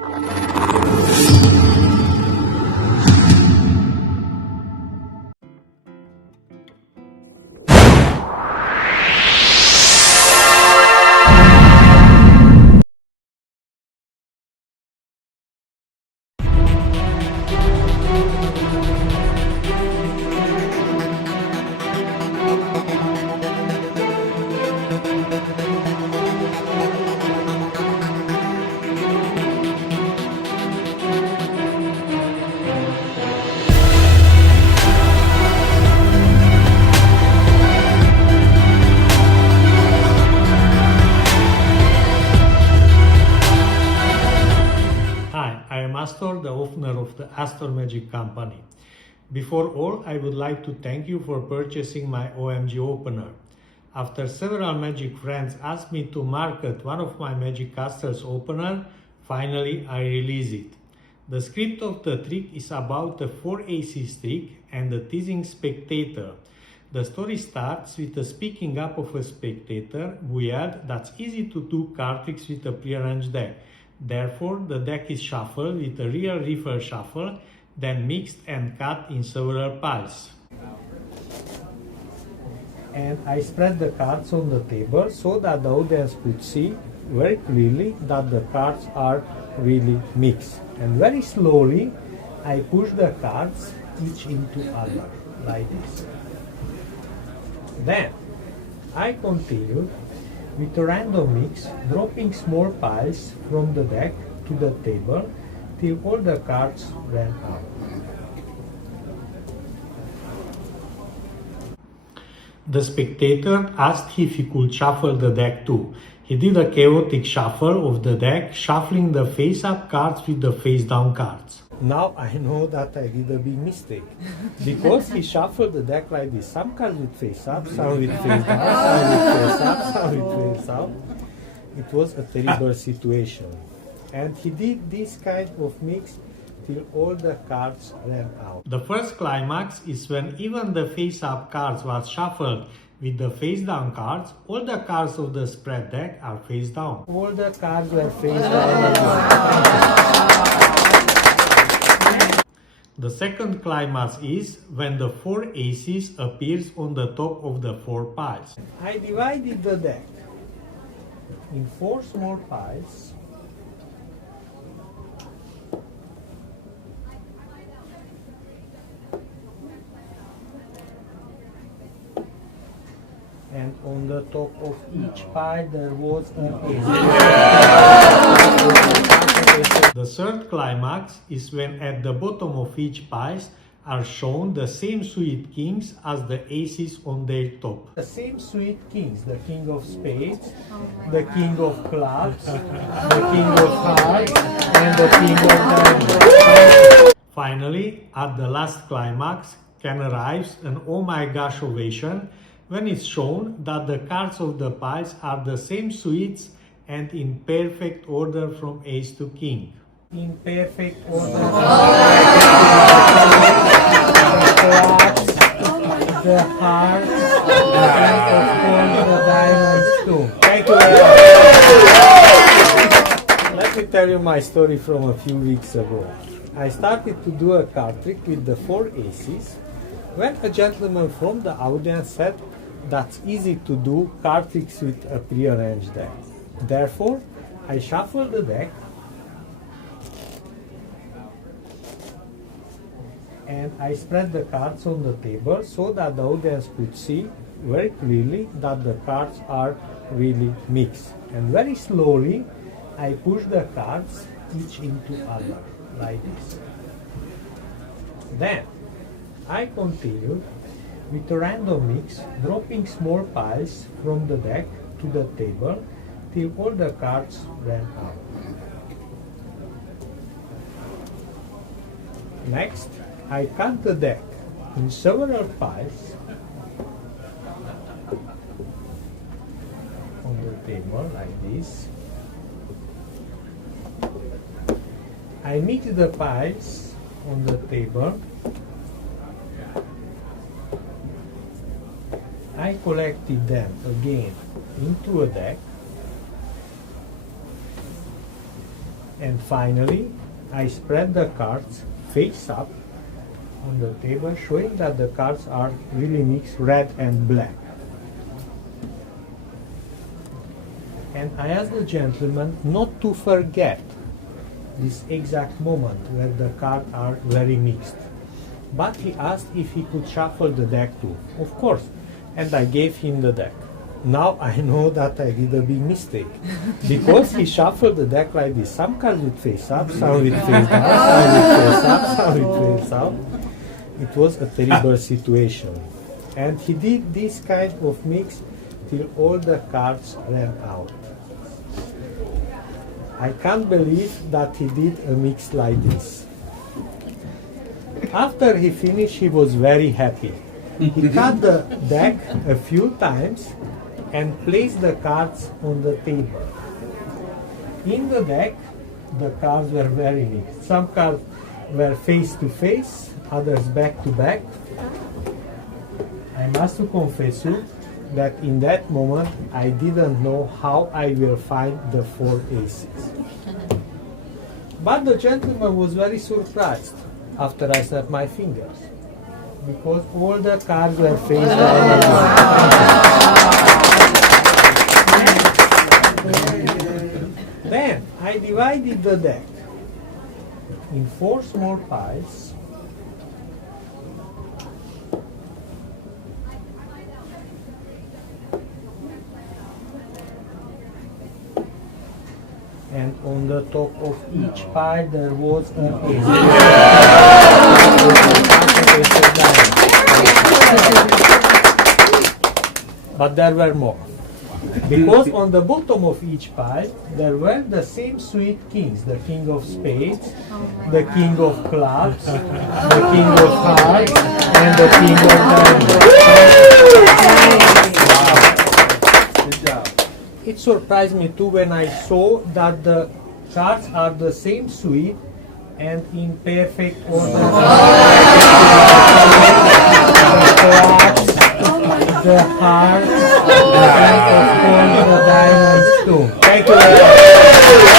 Hi, I am Astor, the owner of the Astor Magic Company. Before all, I would like to thank you for purchasing my Omg Opener. After several magic friends asked me to market one of my Magic Castle's opener, finally I release it. The script of the trick is about the 4 aces trick and the teasing spectator. The story starts with the speaking up of a spectator who add that's easy to do card tricks with a prearranged deck. Therefore, the deck is shuffled with a real riffle shuffle, then mixed and cut in several piles. And I spread the cards on the table so that the audience could see very clearly that the cards are really mixed. And very slowly, I push the cards each into other, like this. Then, I continue with a random mix, dropping small piles from the deck to the table till all the cards ran out. The spectator asked if he could shuffle the deck too. He did a chaotic shuffle of the deck, shuffling the face-up cards with the face-down cards. Now I know that I did a big mistake, because he shuffled the deck like this. Some cards with face-up, some with face-down, some with face-up, some with face-out. It was a terrible situation. And he did this kind of mix till all the cards ran out. The first climax is when even the face-up cards was shuffled with the face-down cards. All the cards of the spread deck are face-down. All the cards were face-down. The second climax is when the 4 aces appears on the top of the 4 piles. I divided the deck in 4 small piles. And on the top of each pile there was an ace. The third climax is when at the bottom of each pile are shown the same suited kings as the aces on their top. The same suited kings, the king of spades, the king of clubs, the king of hearts, and the king of diamonds. Finally, at the last climax, can arrives an oh my gosh ovation when it's shown that the cards of the piles are the same suites and in perfect order from ace to king. In perfect order. The clubs, the hearts, and of course the diamonds too. Thank you very much. Let me tell you my story from a few weeks ago. I started to do a card trick with the 4 aces when a gentleman from the audience said that's easy to do card tricks with a prearranged deck. Therefore, I shuffled the deck and I spread the cards on the table so that the audience could see very clearly that the cards are really mixed. And very slowly, I push the cards each into other, like this. Then, I continued with a random mix, dropping small piles from the deck to the table till all the cards ran out. Next, I cut the deck in several piles on the table like this. I mix the piles on the table. I collected them again into a deck. And finally, I spread the cards face up on the table, showing that the cards are really mixed red and black. And I asked the gentleman not to forget this exact moment where the cards are very mixed. But he asked if he could shuffle the deck too. Of course. And I gave him the deck. Now I know that I did a big mistake. Because he shuffled the deck like this. Some cards would face up, some would face down, some would face up, some would face out. It was a terrible situation. And he did this kind of mix till all the cards ran out. I can't believe that he did a mix like this. After he finished, he was very happy. He cut the deck a few times and placed the cards on the table. In the deck, the cards were very mixed. Some cards were face to face, others back to back. I must confess you that in that moment I didn't know how I will find the 4 aces. But the gentleman was very surprised after I snapped my fingers, because all the cards were face down. Then I divided the deck in 4 small piles. And on the top of each pile there was an ace. But there were more. Because on the bottom of each pile there were the same sweet kings. The king of spades, the king of clubs, the king of hearts, and the king of diamonds. Good job. It surprised me too when I saw that the cards are the same suite and in perfect order. The clubs, the hearts, and of course the diamonds too. Thank you very much.